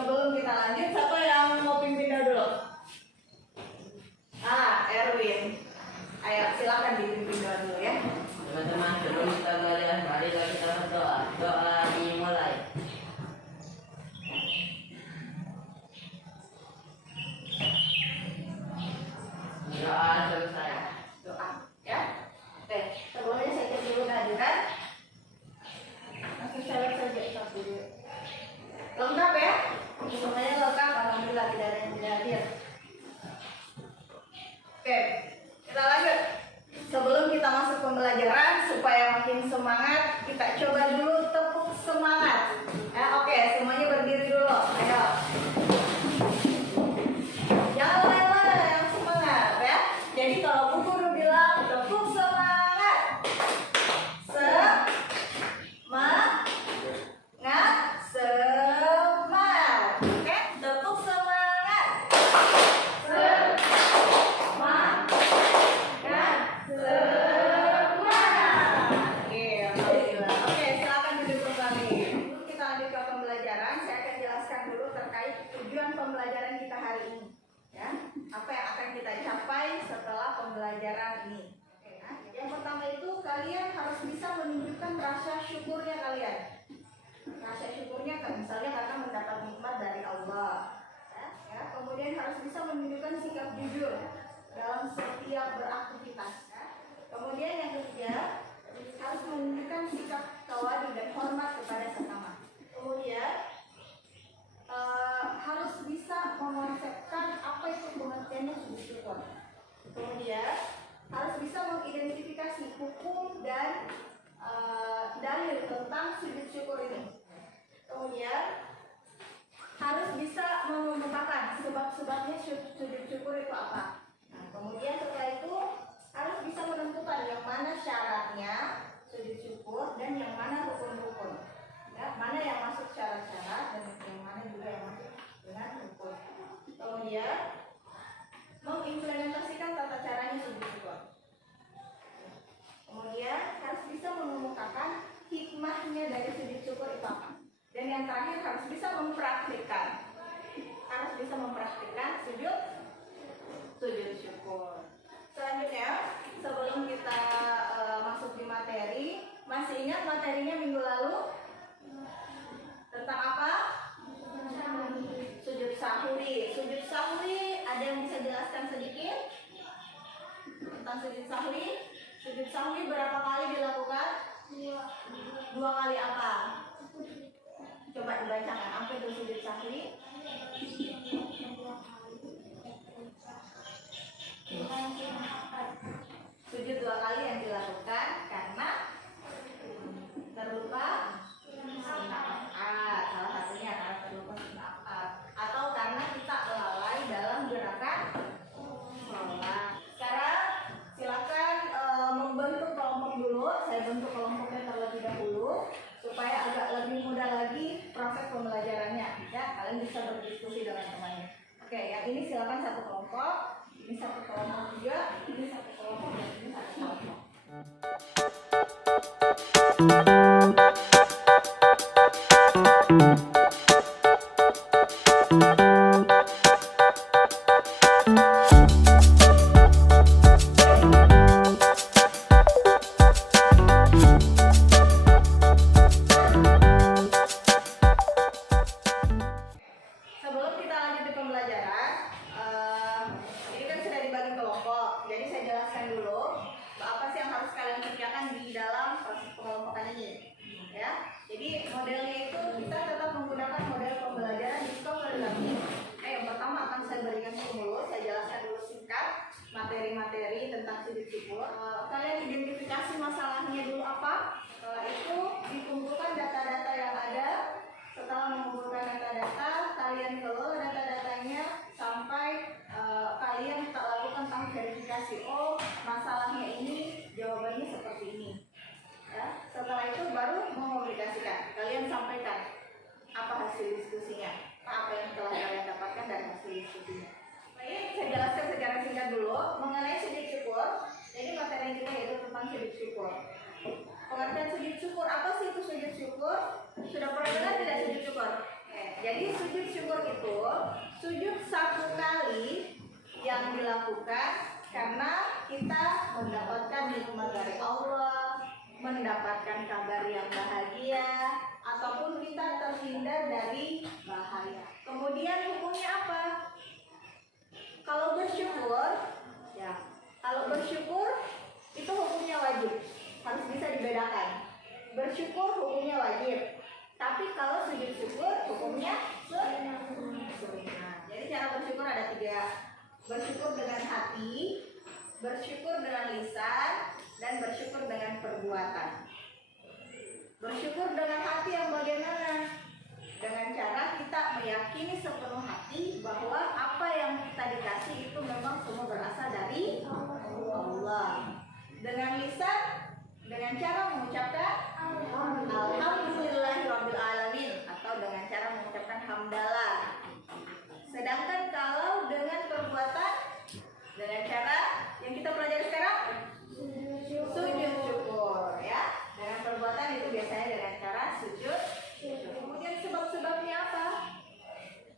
sebelum kita lanjut, siapa yang mau pimpin dulu? Erwin. Ayo, silakan dipimpin dulu ya. Teman-teman, sebelum kita belajar, mari kita berdoa. Doa dimulai. Doa selesai. Doa, ya. Oke, sebelumnya saya cek dulu kehadiran. Langsung saya saja satu. Lengkap ya? Semuanya lengkap, alhamdulillah tidak ada yang tidak hadir. Oke, kita lanjut. Sebelum kita masuk pembelajaran, supaya makin semangat, kita coba dulu tepuk semangat. Ya, oke, semuanya berdiri dulu. Ayo. Jangan lele yang semangat ya. Jadi kalau Bu Guru bilang tepuk semangat. Semangat. Oke, tepuk semangat. Semangat. Oke, silakan duduk kembali. Kita lanjut ke pembelajaran. Saya akan jelaskan dulu terkait tujuan pembelajaran kita hari ini. Ya, apa yang akan kita capai setelah pembelajaran ini. Oke, ya. Yang pertama itu kalian harus bisa menunjukkan rasa syukurnya kalian. Rasa syukurnya kan misalnya karena mendapat nikmat dari Allah. Ya, kemudian harus bisa menunjukkan sikap jujur dalam setiap beraktivitas. Ya. Kemudian yang ketiga harus menunjukkan sikap tawadu dan hormat kepada sesama. Kemudian harus bisa mengonsepkan apa itu pengertiannya sujud syukur. Kemudian harus bisa mengidentifikasi hukum dan dalil tentang sujud syukur ini. Kemudian harus bisa mengemukakan sebab-sebabnya sujud syukur itu apa. Nah, kemudian setelah itu harus bisa menentukan yang mana syaratnya sujud syukur dan yang mana rukun-rukun. Ya, mana yang masuk syarat-syarat dan yang mana juga yang masuk dengan rukun. Kemudian mengimplementasikan tata caranya sujud syukur. Kemudian harus bisa mengemukakan hikmahnya dari sujud syukur itu apa. Dan yang terakhir harus bisa mempraktikkan. Harus bisa mempraktikkan sujud syukur. Selanjutnya, sebelum kita masuk di materi, masih ingat materinya minggu lalu? Tentang apa? Sujud sahwi. Sujud sahwi, ada yang bisa jelaskan sedikit? Tentang sujud sahwi? Sujud sahwi berapa kali dilakukan? Dua kali apa? Coba dibacakan, apa itu sujud sahwi? Sujud dua kali yang dilakukan karena terlupa salah satunya karena terlupa atau karena kita lalai dalam gerakan sholat. Sekarang silakan membentuk kelompok dulu. Saya bentuk kelompoknya terlebih dahulu supaya agak lebih mudah lagi proses pembelajarannya. Ya, kalian bisa berdiskusi dengan temannya. Oke, yang ini silakan satu kelompok, ini satu kelompok juga, ini satu kelompok, dan ini satu kelompok. Sebelum kita lanjut di pembelajaran, ini kan sudah dibagi kelompok. Jadi saya jelaskan dulu apa sih yang harus kalian kerjakan di dalam proses pengelompokan ini. Ya, jadi modelnya itu kita tetap menggunakan model pembelajaran di sekolah learning. Yang pertama akan saya berikan dulu, saya jelaskan dulu singkat materi-materi tentang sujud syukur. Kalian identifikasi masalahnya dulu apa? Setelah itu dikumpulkan data-data yang ada. Setelah mengumpulkan data-data, kalian kelola data-datanya sampai kalian tak lakukan tahap verifikasi. Oh, masalahnya ini, jawabannya seperti ini. Ya, setelah itu baru mengaplikasikan. Kalian sampaikan apa hasil diskusinya, apa yang telah kalian dapatkan dari hasil diskusinya. Baik, saya jelaskan secara singkat dulu mengenai sujud syukur. Jadi materi kita yaitu tentang sujud syukur. Pengertian sujud syukur, apa sih itu sujud syukur? Sudah pernah dengar tidak sujud syukur? Jadi sujud syukur itu sujud satu kali yang dilakukan karena kita mendapatkan nikmat dari Allah, mendapatkan kabar yang bahagia, ataupun kita terhindar dari bahaya. Kemudian hukumnya apa? Kalau bersyukur itu hukumnya wajib, harus bisa dibedakan. Bersyukur hukumnya wajib, tapi kalau sujud syukur hukumnya sunnah. Jadi cara bersyukur ada 3: bersyukur dengan hati, bersyukur dengan lisan, dan bersyukur dengan perbuatan. Bersyukur dengan hati yang bagaimana? Dengan cara kita meyakini sepenuh hati bahwa apa yang kita dikasih itu memang semua berasal dari Allah. Dengan lisan, dengan cara mengucapkan Alhamdulillahirrabbilalamin, atau dengan cara mengucapkan hamdalah. Sedangkan kalau dengan perbuatan, dengan cara yang kita pelajari sekarang, sujud syukur, ya. Dengan perbuatan itu biasanya dengan cara sujud. Kemudian sebab-sebabnya apa?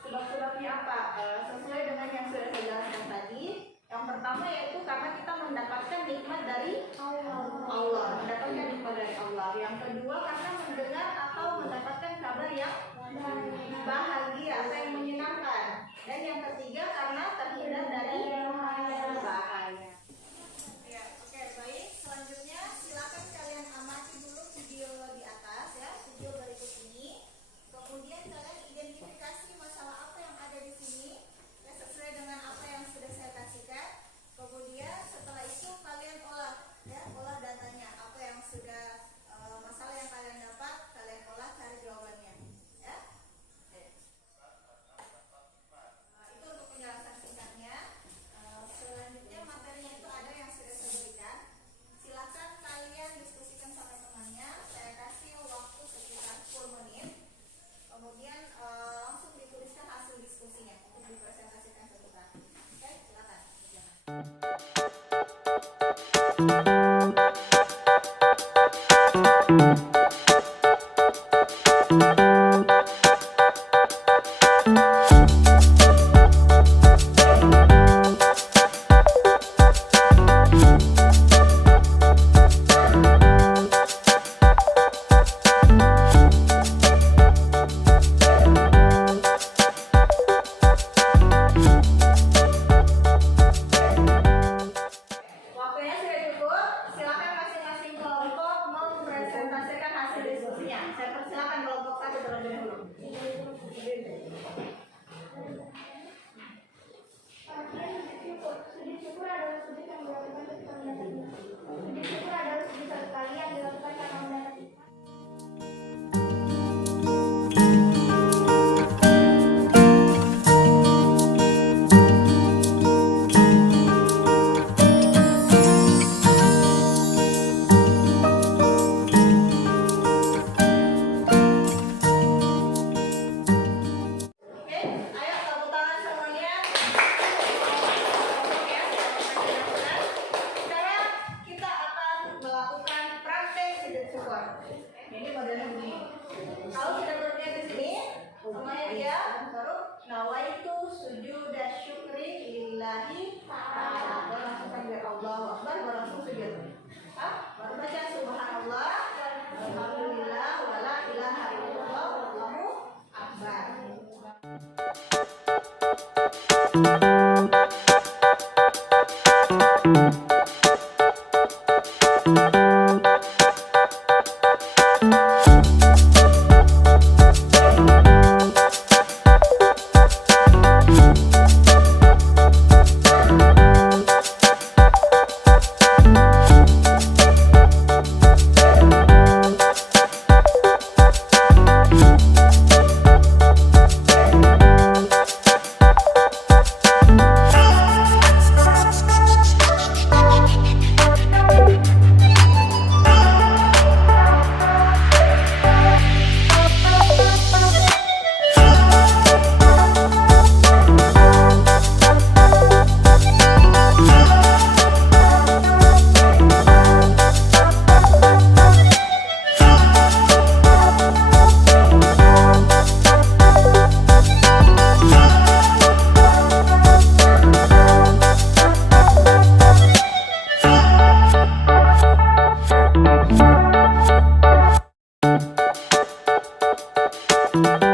Sebab-sebabnya apa? Sesuai dengan yang sudah saya jelaskan tadi. Yang pertama yaitu karena kita mendapatkan nikmat dari Allah, mendapatkan nikmat dari Allah. Yang kedua karena mendengar atau mendapatkan kabar yang bahagia atau yang menyenangkan. Dan yang ketiga karena terhindar dari bahaya. Ya, oke, baik. Selanjutnya silakan kalian amati dulu video di atas, ya, video berikut ini. Kemudian kalian identifikasi masalah apa yang ada di sini, ya, sesuai dengan apa yang sudah saya kasihkan. Kemudian setelah itu kalian olah, ya, olah datanya, apa yang sudah masalah yang kalian dapat, kalian olah, cari jawabannya, ya. Itu untuk penjelasan singkatnya. Selanjutnya materinya itu ada yang sudah saya berikan. Silakan kalian diskusikan sama temannya. Saya kasih waktu sekitar 10 menit. Kemudian langsung dituliskan hasil diskusinya untuk dipresentasikan ke kita. Oke, silakan. Waktunya sudah cukup. Silakan masing-masing kelompok mempresentasikan hasil diskusinya. Saya persilakan kelompok 1 terlebih dahulu. Sujud syukur adalah sujud yang dilakukan ketika mendapat nikmat. Sujud syukur adalah sujud satu kali yang dilakukan karena mendapat nikmat. Oke, ayo tepuk tangan semuanya. Ya, sekarang kita akan melakukan praktek sujud syukur. Ini modelnya begini. Kalau sudah berniat di sini, semuanya dia baru nawaitu sujuda syukri lillahi ta'ala. Baru langsung takbir Allahu Akbar, baru langsung sujud. Baru baca subhanallah, alhamdulillah, wala ilaha illallah, wallahu akbar. Thank